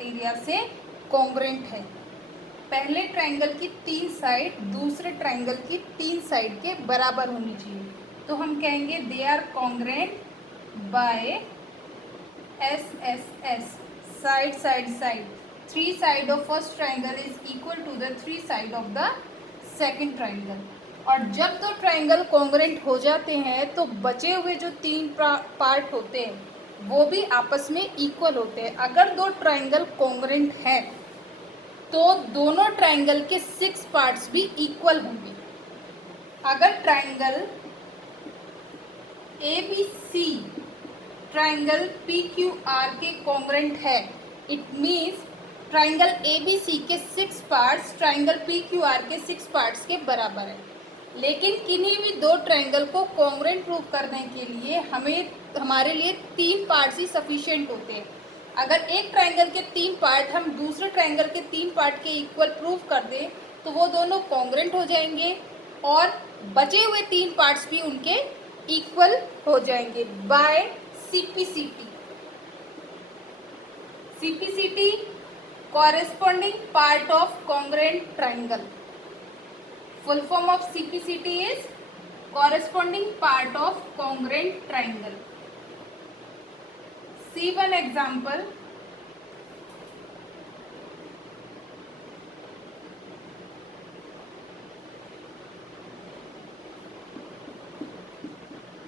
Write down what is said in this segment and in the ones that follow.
Criteria से congruent है। पहले ट्रायंगल की 3 साइड दूसरे ट्रायंगल की 3 साइड के बराबर होनी चाहिए, तो हम कहेंगे they are congruent by S S S, side side side. 3 side of first triangle is equal to the 3 side of the second triangle. और जब दो ट्रायंगल कॉन्ग्रेंट हो जाते हैं तो बचे हुए जो 3 पार्ट होते हैं वो भी आपस में इक्वल होते हैं। अगर दो ट्रायंगल कॉन्ग्रेंट है तो दोनों ट्रायंगल के 6 पार्ट्स भी इक्वल होंगे। अगर triangle A B C triangle P Q R के कॉन्ग्रेंट है, it means triangle A B C के 6 parts triangle P Q R के 6 पार्ट्स के बराबर है। लेकिन किन्हीं भी दो ट्रायंगल को कॉन्ग्रेंट प्रूव करने के लिए हमारे लिए 3 पार्ट्स ही सफिशिएंट होते हैं। अगर एक ट्रायंगल के 3 पार्ट हम दूसरे ट्रायंगल के 3 पार्ट के इक्वल प्रूव कर दें तो वो दोनों कॉन्ग्रेंट हो जाएंगे और बचे हुए 3 पार्ट्स भी उनके इक्वल हो जाएंगे by CPCT. CPCT corresponding part of congruent triangle. Full form of CPCT is corresponding part of congruent triangle. See one example.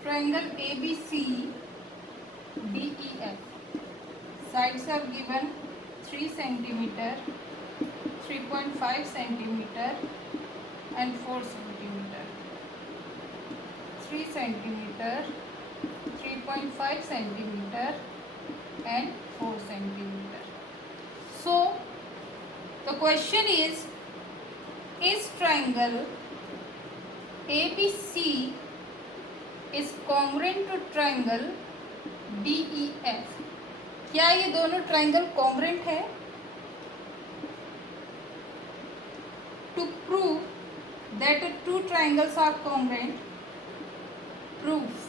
Triangle ABC DEF. Sides are given 3 centimeter, 3.5 centimeter and 4 centimeter. 3 centimeter, 3.5 centimeter and 4 centimeter. So the question is triangle ABC is congruent to triangle DEF? क्या ये दोनों triangle congruent है? To prove that two triangles are congruent, proof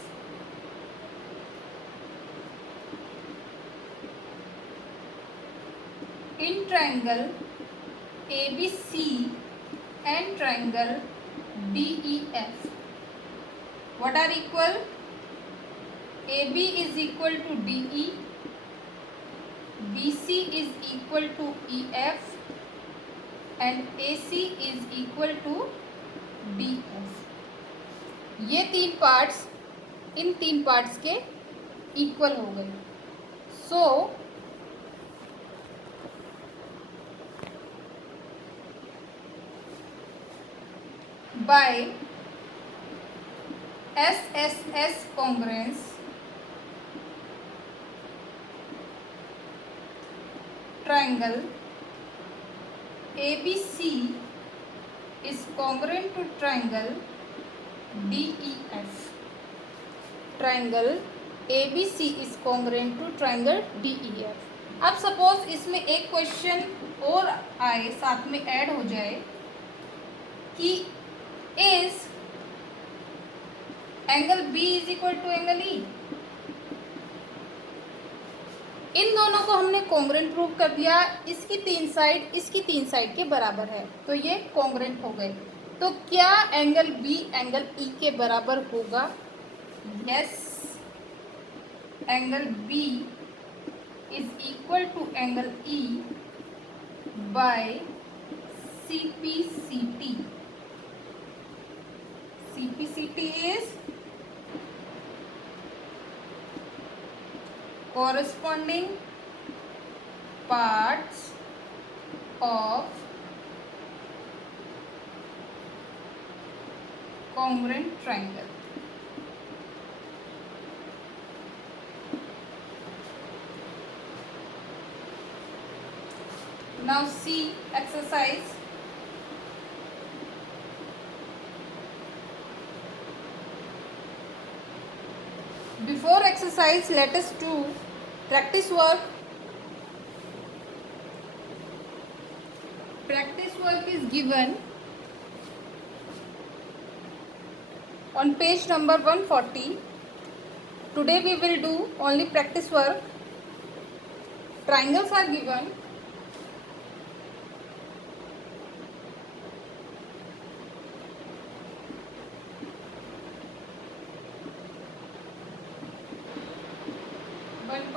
in triangle ABC and triangle DEF what are equal? AB is equal to DE, BC is equal to EF and AC is equal to DF. ये 3 parts in 3 parts के equal हो गए। सो by SSS congruence triangle ABC is congruent to triangle DEF. Triangle ABC is congruent to triangle DEF. अब suppose इसमें एक question और आए, साथ में ऐड हो जाए कि is angle B is equal to angle E। इन दोनों को हमने कॉन्ग्रेंट प्रूव कर दिया, इसकी 3 साइड इसकी 3 साइड के बराबर है तो ये कॉन्ग्रेंट हो गए। तो क्या एंगल B एंगल E के बराबर होगा? Yes, angle B is equal to angle E by CPCT. CPCT is corresponding parts of congruent triangle. Now see exercise. Before exercise, let us do practice work. Practice work is given on page number 140. Today we will do only practice work. Triangles are given.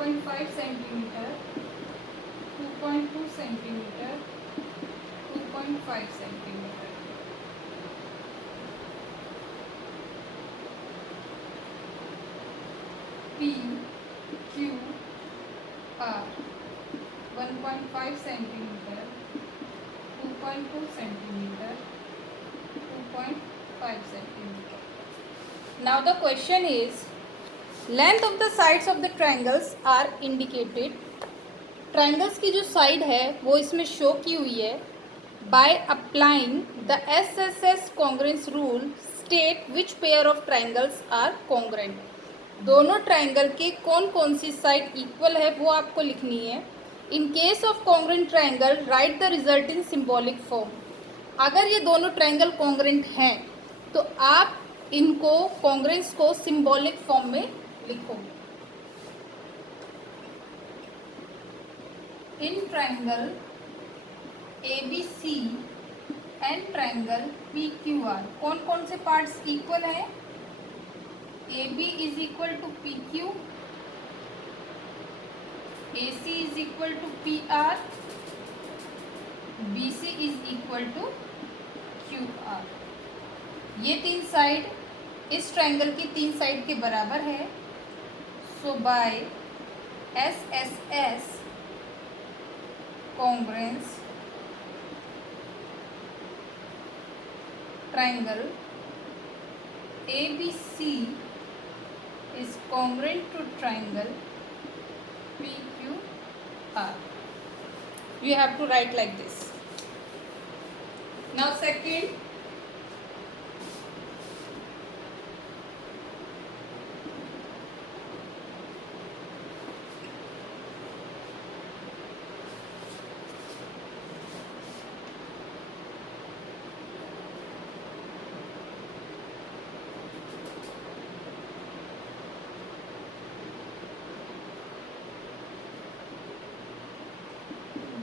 2.5 centimetre, 2.2 centimetre, 2.5 centimetre. P Q are 1.5 centimetre, 2.2 centimetre, 2.5 centimetre. Now the question is, length of the sides of the triangles are indicated. Triangles की जो side है वो इसमें show की हुई है। By applying the SSS congruence rule state which pair of triangles are congruent. दोनों triangle के कौन कौन सी साइड इक्वल है वो आपको लिखनी है। In case of congruent triangle right the result in symbolic form. अगर ये दोनों ट्राइंगल कॉन्ग्रेंट हैं तो आप इनको कॉन्ग्रेंस को सिंबॉलिक फॉर्म में लिखो। In triangle ABC and triangle PQR कौन कौन से पार्ट्स इक्वल है? AB is equal to PQ, AC is equal to PR, BC is equal to QR। ये तीन साइड इस ट्रायंगल की तीन साइड के बराबर है। So by SSS congruence triangle ABC is congruent to triangle PQR. You have to write like this. Now second,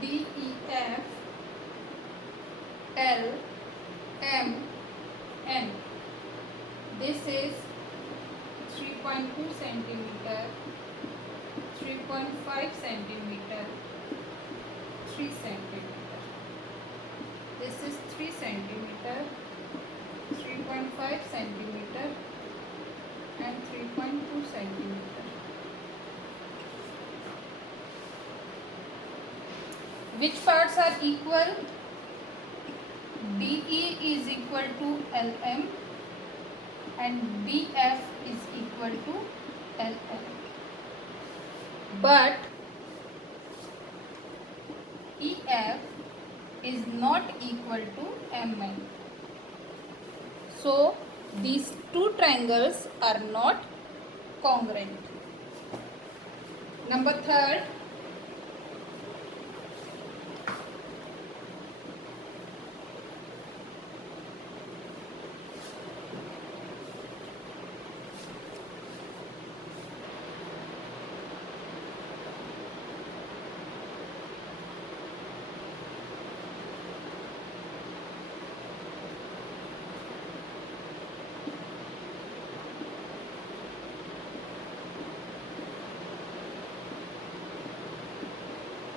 DEF LMN. This is 3.2 centimeter, 3.5 centimeter, 3 centimeter. This is 3 centimeter, 3.5 centimeter and 3.2 centimeter. Which parts are equal? DE is equal to LM and DF is equal to LM. But EF is not equal to MN. So these two triangles are not congruent. Number third,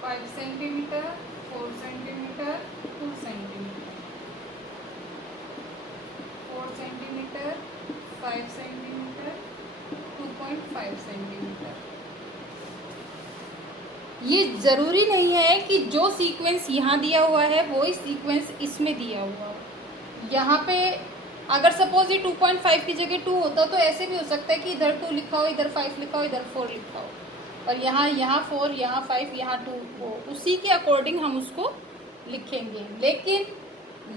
five centimetre, 4 centimetre, 2 centimetre, 4 centimetre, 5 centimetre, 2.5 centimetre. ये ज़रूरी नहीं है कि जो sequence यहाँ दिया हुआ है वो ही सीक्वेंस इसमें दिया हुआ हो। यहाँ पे अगर सपोज ये 2.5 की जगह 2 होता तो ऐसे भी हो सकता है कि इधर 2 लिखा हो, इधर 5 लिखा हो, इधर 4 लिखा हो, और यहाँ 4, यहाँ 5, यहाँ 2 हो, उसी के अकॉर्डिंग हम उसको लिखेंगे। लेकिन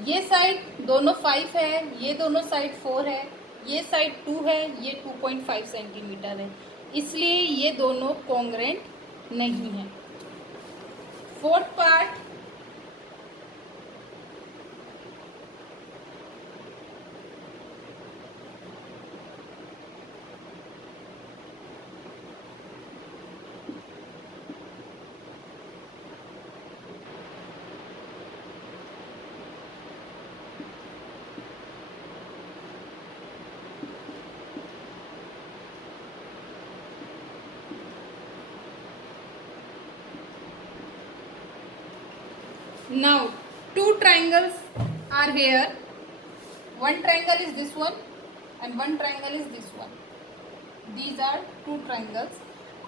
ये साइड दोनों 5 है, ये दोनों साइड 4 है, ये साइड 2 है, ये 2.5 सेंटीमीटर है, इसलिए ये दोनों कॉन्ग्रेंट नहीं है। Fourth part, Now, two triangles are here. One triangle is this one and one triangle is this one. These are two triangles.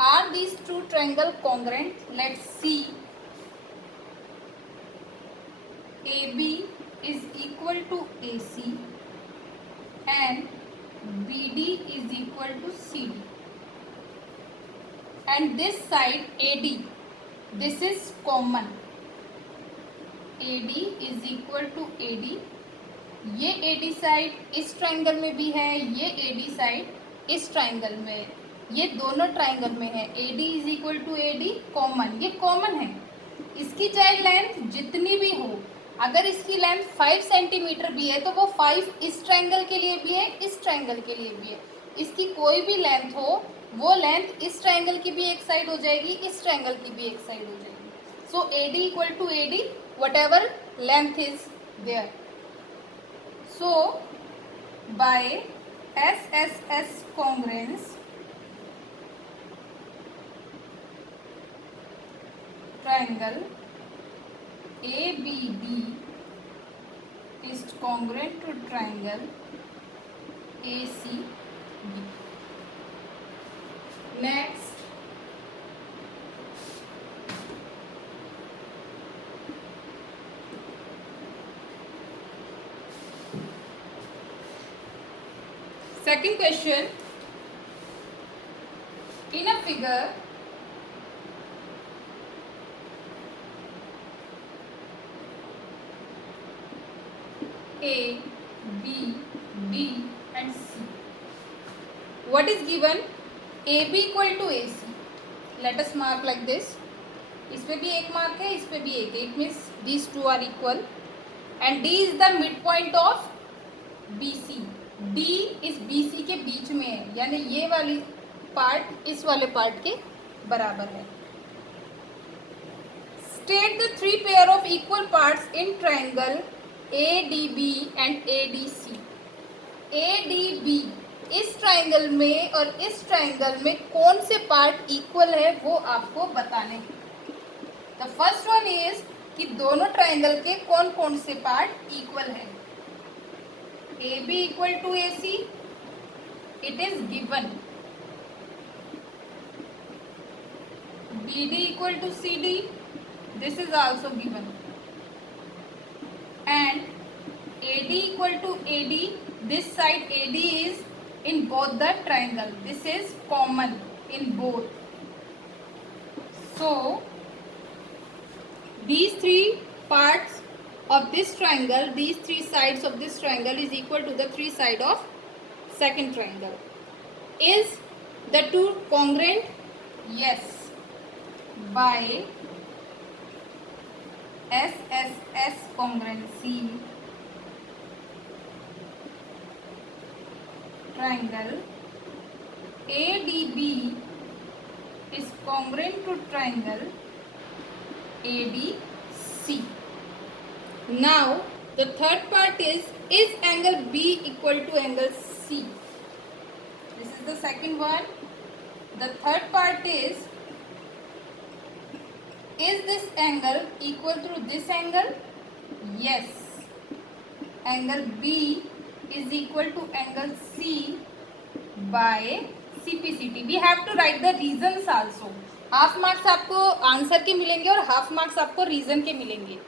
Are these two triangles congruent? Let's see. AB is equal to AC and BD is equal to CD. And this side AD, this is common. AD is equal to AD. ये AD side इस triangle में भी है, ये AD side इस triangle में है, ये दोनों ट्राइंगल में है. AD is equal to AD common, ये कॉमन है. इसकी चाहे लेंथ जितनी भी हो, अगर इसकी लेंथ 5 सेंटीमीटर भी है तो वो 5 इस ट्राइंगल के लिए भी है, इस ट्राइंगल के लिए भी है. इसकी कोई भी लेंथ हो, वो लेंथ इस ट्राइंगल की भी एक साइड हो जाएगी, इस ट्राइंगल की भी एक साइड हो जाएगी. So AD equal to AD whatever length is there. So by SSS congruence, triangle ABD is congruent to triangle ACB. Next, second question. In a figure, A, B, D and C. What is given? AB equal to AC. Let us mark like this. इस पे भी एक mark है, इस पे भी एक. It means these two are equal. And D is the midpoint of BC. D इस BC के बीच में है, यानी ये वाली पार्ट इस वाले पार्ट के बराबर है. State the three pair of equal parts in triangle ADB and ADC. ADB इस ट्राइंगल में और इस ट्राइंगल में कौन से पार्ट इक्वल है वो आपको बताने. द फर्स्ट वन इज कि दोनों ट्राइंगल के कौन कौन से पार्ट इक्वल है. AB equal to AC, it is given. BD equal to CD, this is also given. And AD equal to AD, this side AD is in both the triangle. This is common in both. So these three parts of this triangle, these three sides of this triangle is equal to the three side of second triangle. Is the two congruent? Yes. By SSS congruency, triangle ADB is congruent to triangle ABC. Now the third part is angle B equal to angle C? This is the second one. The third part is this angle equal to this angle? Yes. Angle B is equal to angle C by CPCT. We have to write the reasons also. Half marks आपको answer के मिलेंगे और half marks आपको reason के मिलेंगे.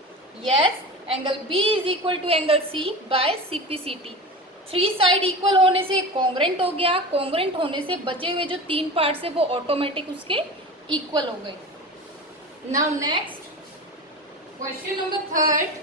Yes, angle B is equal to angle C by CPCT. Three side equal होने से congruent हो गया, कॉन्ग्रेंट होने से बचे हुए जो तीन पार्ट्स है वो ऑटोमेटिक उसके इक्वल हो गए. Now next question number third.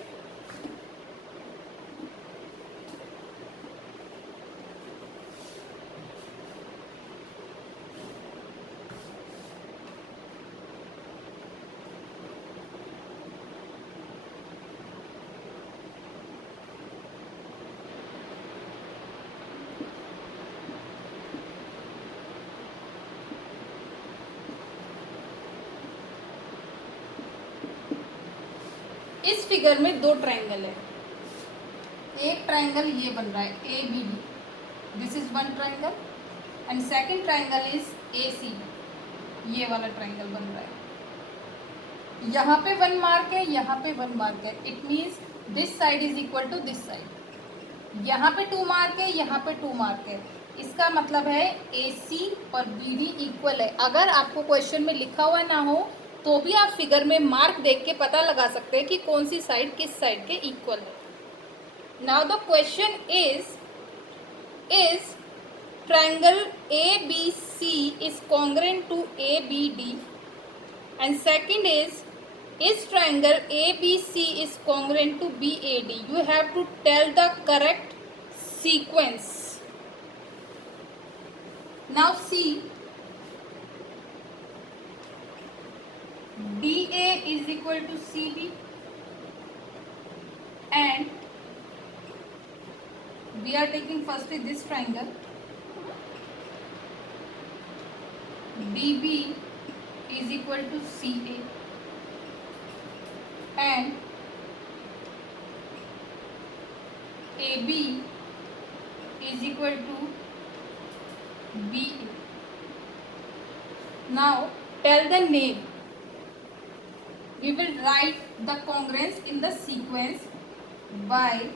इस फिगर में दो ट्राइंगल है. एक ट्राइंगल ये बन रहा है ABD, this is one triangle, and second triangle is AC, ये वाला ट्राइंगल बन रहा है. यहाँ पे 1 मार्क है, यहाँ पे 1 मार्क है, it means this side is equal to this side. यहाँ पे 2 मार्क है, यहाँ पे 2 मार्क है, इसका मतलब है AC और BD इक्वल है। अगर आपको क्वेश्चन में लिखा हुआ ना हो तो भी आप फिगर में मार्क देख के पता लगा सकते हैं कि कौन सी साइड किस साइड के इक्वल है। Now the question is triangle ABC is congruent to ABD, and second is triangle ABC is congruent to BAD. You have to tell the correct sequence. Now see, DA is equal to CB, and we are taking firstly this triangle. DB is equal to CA, and AB is equal to BA. Now tell the name. We will write the congruence in the sequence by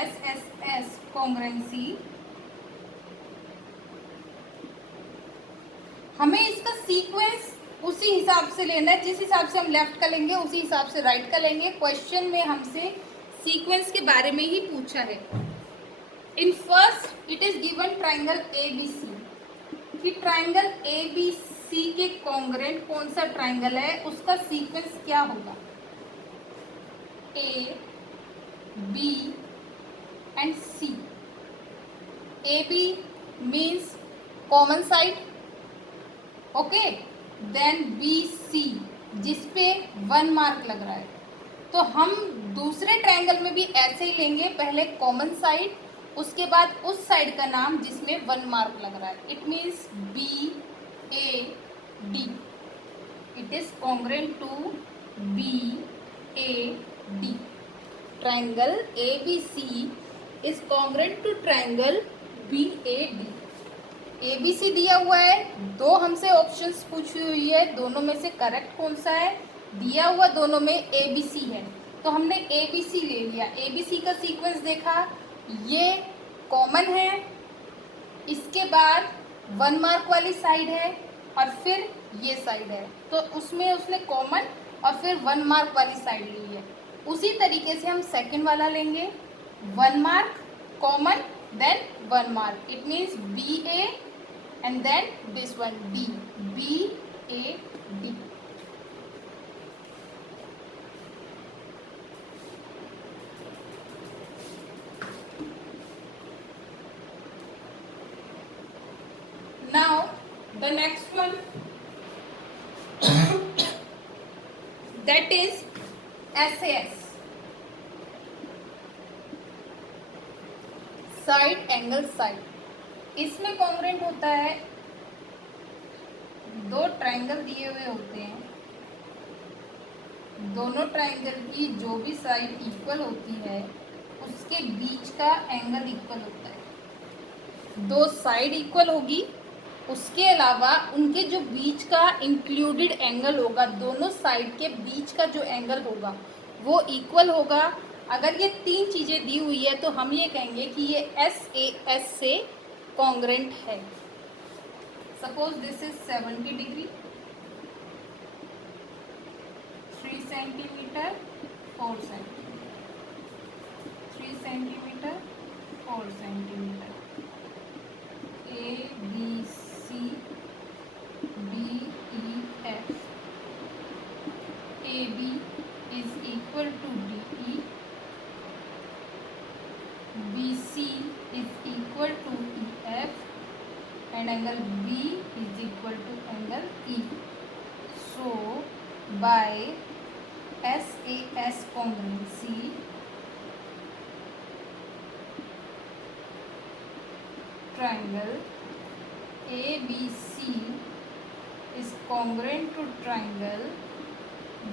SSS congruency. हमें इसका sequence उसी हिसाब से लेना है, जिस हिसाब से हम लेफ्ट का लेंगे उसी हिसाब से राइट का लेंगे। क्वेश्चन में हमसे सीक्वेंस के बारे में ही पूछा है। In first it is given triangle ABC, कि ट्राइंगल ABC के कॉन्ग्रेंट कौन सा ट्राइंगल है, उसका सीक्वेंस क्या होगा। A, B and C. AB means common side, okay, then BC जिसपे 1 मार्क लग रहा है। तो हम दूसरे ट्रायंगल में भी ऐसे ही लेंगे, पहले कॉमन साइड, उसके बाद उस साइड का नाम जिसमें 1 मार्क लग रहा है। It means BAD, it is congruent to BAD। Triangle ABC is congruent to triangle BAD। ABC दिया हुआ है, 2 हमसे ऑप्शंस पूछी हुई है, दोनों में से करेक्ट कौन सा है, दिया हुआ दोनों में ABC है, तो हमने ABC ले लिया। ABC का सीक्वेंस देखा, ये कॉमन है, इसके बाद 1 मार्क वाली साइड है और फिर ये साइड है, तो उसमें उसने कॉमन और फिर 1 मार्क वाली साइड ली है। उसी तरीके से हम सेकंड वाला लेंगे, 1 mark common then 1 mark, it means BA and then this one D, BAD। Now the next one that is SAS, side angle side. इसमें कॉन्ग्रुएंट होता है, 2 ट्रायंगल दिए हुए होते हैं, दोनों ट्रायंगल की जो भी साइड इक्वल होती है उसके बीच का एंगल इक्वल होता है। 2 साइड इक्वल होगी, उसके अलावा उनके जो बीच का इंक्लूडेड एंगल होगा, दोनों साइड के बीच का जो एंगल होगा वो इक्वल होगा। अगर ये 3 चीज़ें दी हुई है तो हम ये कहेंगे कि ये SAS से कॉन्ग्रुएंट है। Suppose this is 70 degree, 3 centimetre 4 centimetre, 3 centimetre 4 centimetre, ABC DEF, AB is equal to DE, BC is equal to EF, and angle B is equal to angle E. So by SAS congruency, triangle ABC is congruent to triangle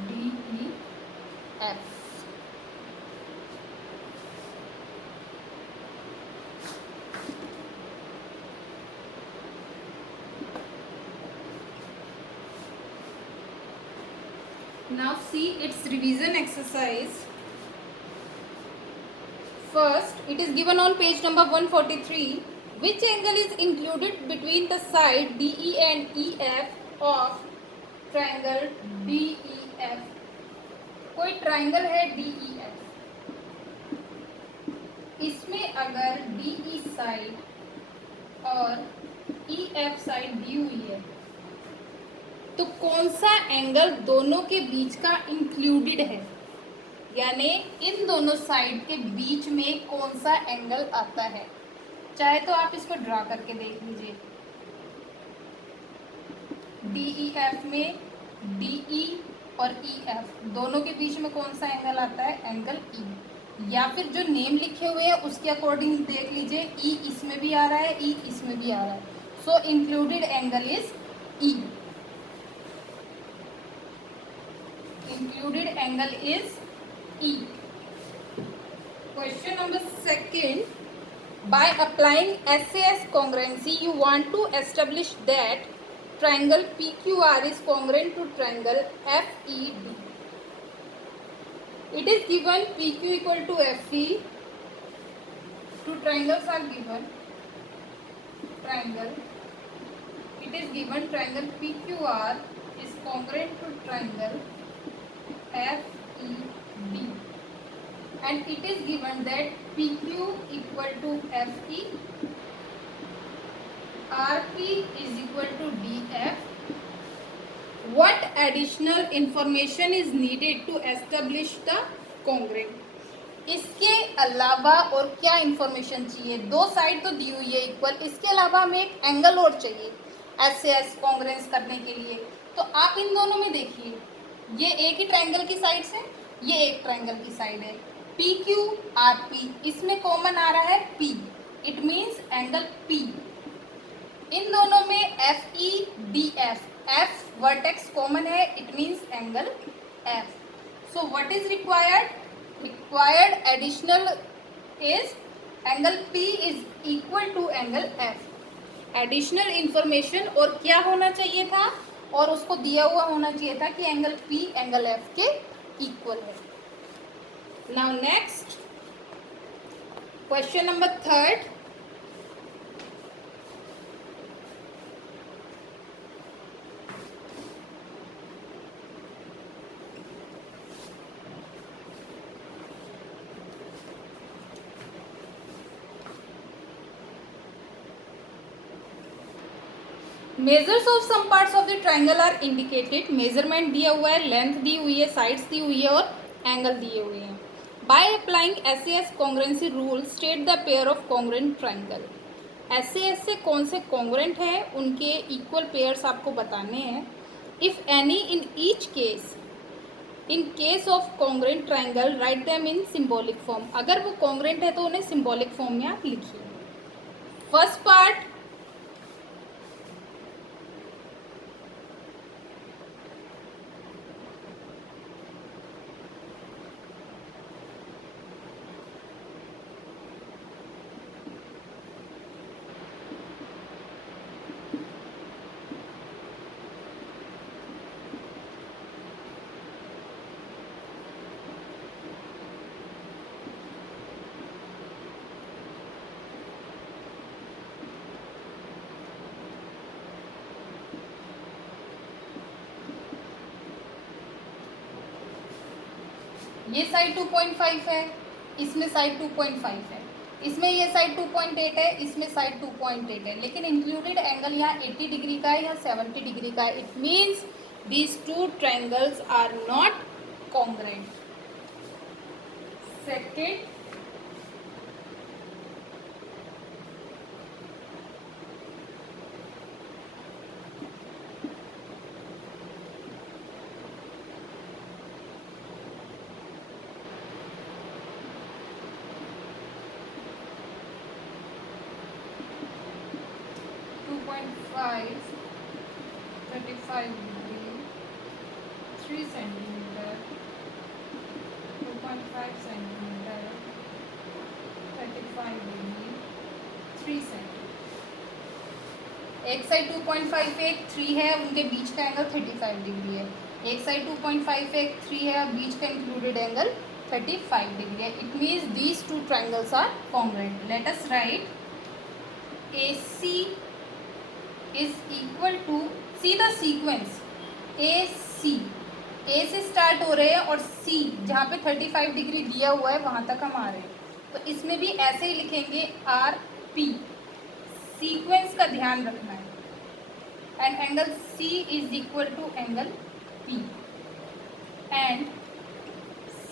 DEF. Now see its revision exercise. First, it is given on page number 143. Which angle is included between the side DE and EF of triangle DEF? कोई triangle है DEF, इसमें अगर DE side और EF side दी हुई है तो कौन सा एंगल दोनों के बीच का इंक्लूडेड है, यानी इन दोनों साइड के बीच में कौन सा एंगल आता है। चाहे तो आप इसको ड्रा करके देख लीजिए। DEF में DE और EF दोनों के बीच में कौन सा एंगल आता है, एंगल E, या फिर जो नेम लिखे हुए हैं उसके अकॉर्डिंग देख लीजिए, E इसमें भी आ रहा है, E इसमें भी आ रहा है, so included angle is E। Included angle is E. Question number second. By applying SAS congruency, you want to establish that triangle PQR is congruent to triangle FED. It is given PQ equal to FE. Two triangles are given. Triangle. It is given triangle PQR is congruent to triangle FED. And it is given that PQ equal to FE, RP is equal to DF. What additional information is needed to establish the congruent? इसके अलावा और क्या information चाहिए, दो side तो दी हुई है equal, इसके अलावा हमें एक एंगल और चाहिए SAS कॉन्ग्रेंस करने के लिए। तो आप इन दोनों में देखिए, ये एक ही ट्रायंगल की साइड से, ये एक ट्रायंगल की साइड है, PQ RP, इसमें कॉमन आ रहा है P, it means angle P। इन दोनों में FE DF, F vertex common है, it means angle F। So what is required, required additional is angle P is equal to angle F. Additional information और क्या होना चाहिए था, और उसको दिया हुआ होना चाहिए था कि एंगल P एंगल F के इक्वल है। Now next question number third. Measures of some parts of the triangle are indicated, measurement दिया हुआ है, लेंथ दी हुई है, साइड्स दी हुई है और एंगल दिए हुए हैं। By applying SAS congruency rule state the pair of congruent triangle. SAS से कौन से कॉन्ग्रुएंट है उनके इक्वल पेयर्स आपको बताने हैं। If any in each case, in case of congruent triangle write them in symbolic form. अगर वो कॉन्ग्रुएंट है तो उन्हें सिंबॉलिक फॉर्म में आप लिखिए। फर्स्ट पार्ट, ये साइड 2.5 है, इसमें साइड 2.5 है, इसमें ये साइड 2.8 है, इसमें साइड 2.8 है, लेकिन इंक्लूडेड एंगल यहाँ 80 डिग्री का है या 70 डिग्री का है। It means these two triangles are not congruent. Second, five, 35 degree, 3 centimeter, 2.5 centimeter, 35 degree, 3 centimeter। एक साइड 2.5 है, एक 3 है, उनके बीच का एंगल 35 डिग्री है। एक साइड 2.5 है, 3 है, बीच का इंक्लूडेड एंगल 35 डिग्री है. It means these two triangles are congruent. Let us write AC is equal to, see the sequence, AC, A से स्टार्ट हो रहे हैं और C जहाँ पे 35 डिग्री दिया हुआ है वहाँ तक हम आ रहे हैं. तो इसमें भी ऐसे ही लिखेंगे RP. सीक्वेंस का ध्यान रखना है. And angle C is equal to angle P and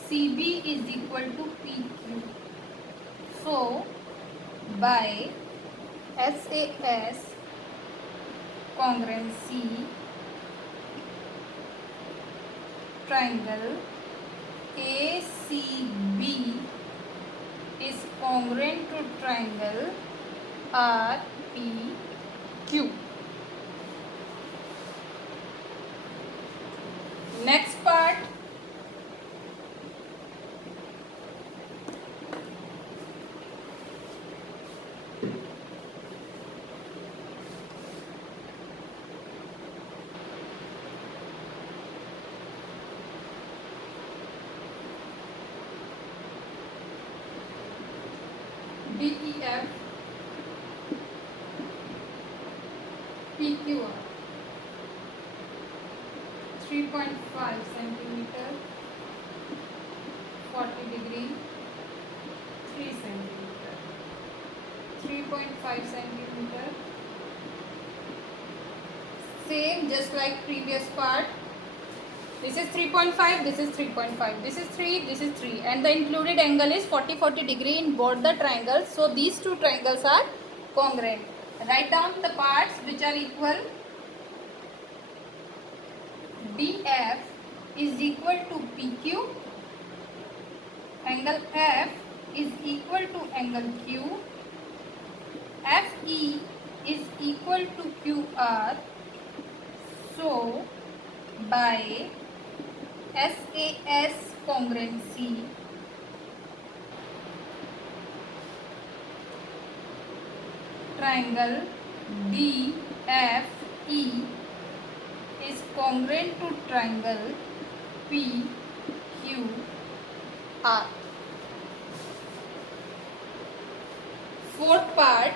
CB is equal to PQ. So by SAS congruency, triangle ACB is congruent to triangle RPQ. Next part, DEF PQR 3.5 centimeter, 40 degree, 3 centimeter, 3.5 centimeter. Same, just like previous part. This is 3.5, this is 3.5, this is 3, this is 3, and the included angle is 40 degree in both the triangles. So these two triangles are congruent. Write down the parts which are equal. DF is equal to PQ, angle F is equal to angle Q, FE is equal to QR. So by SAS congruency, triangle DFE is congruent to triangle PQR. Fourth part,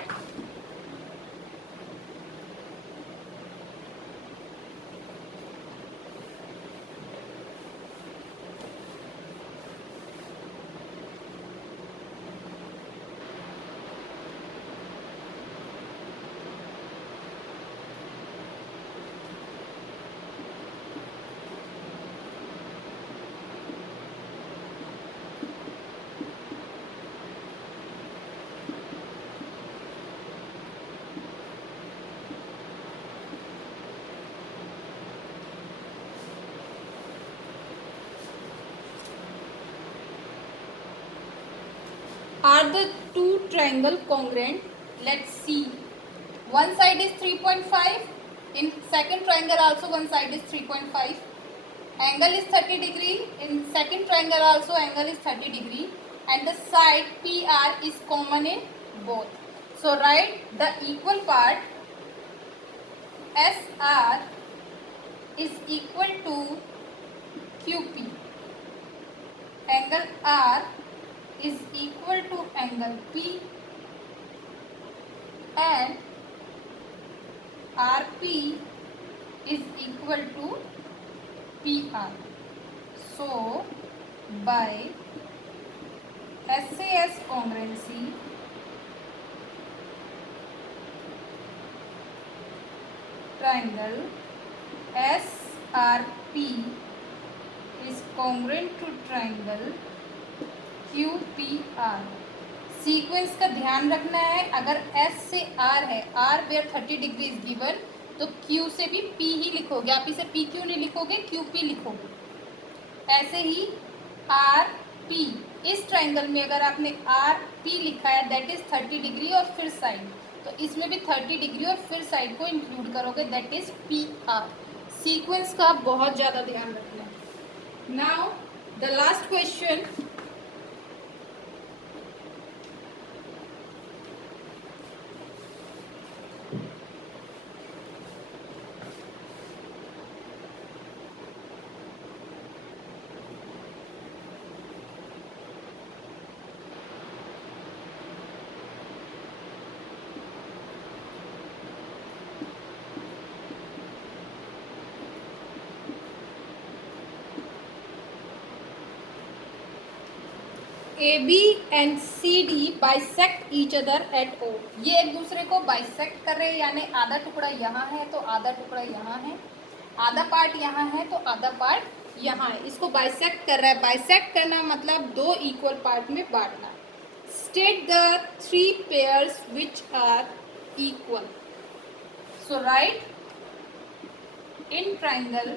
are the two triangle congruent? Let's see. One side is 3.5. In second triangle also one side is 3.5. Angle is 30 degree. In second triangle also angle is 30 degree. And the side PR is common in both. So write the equal part. SR is equal to QP. Angle R is equal to angle P and RP is equal to PR. So by SAS congruency, triangle SRP is congruent to triangle QPR. Sequence का ध्यान रखना है. अगर S से R है, R where 30 डिग्री is given, तो Q से भी P ही लिखोगे. आप इसे PQ नहीं लिखोगे, QP लिखोगे. ऐसे ही RP, इस ट्राइंगल में अगर आपने RP लिखा है दैट इज 30 डिग्री और फिर साइड, तो इसमें भी 30 डिग्री और फिर साइड को इंक्लूड करोगे, दैट इज PR. सीक्वेंस का बहुत ज़्यादा ध्यान रखना है. Now the last question. AB and CD bisect each other at O। ये एक दूसरे को बाइसेक्ट कर रहे हैं, यानी आधा टुकड़ा यहाँ है तो आधा टुकड़ा यहाँ है, आधा पार्ट यहाँ है तो आधा पार्ट यहाँ है, इसको बाइसेक्ट कर रहा है। बाइसेक्ट करना मतलब दो इक्वल पार्ट में बांटना। State the 3 pairs which are equal. So write in triangle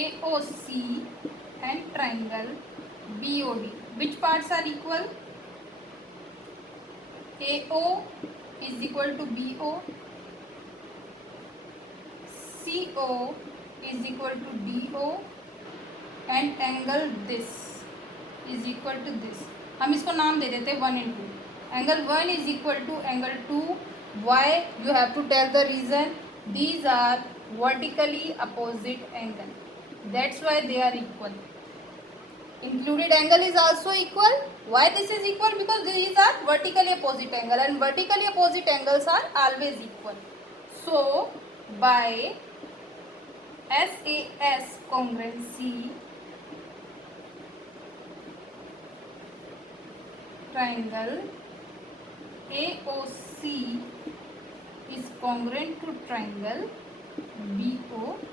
AOC and triangle BOD, which parts are equal? AO is equal to BO, CO is equal to DO and angle this is equal to this। हम इसको नाम दे देते हैं 1 and 2। Angle 1 is equal to angle 2। Why? You have to tell the reason। These are vertically opposite angle, that's why they are equal। Included angle is also equal। Why this is equal? Because these are vertically opposite angle and vertically opposite angles are always equal। So by SAS congruency, triangle AOC is congruent to triangle BOD।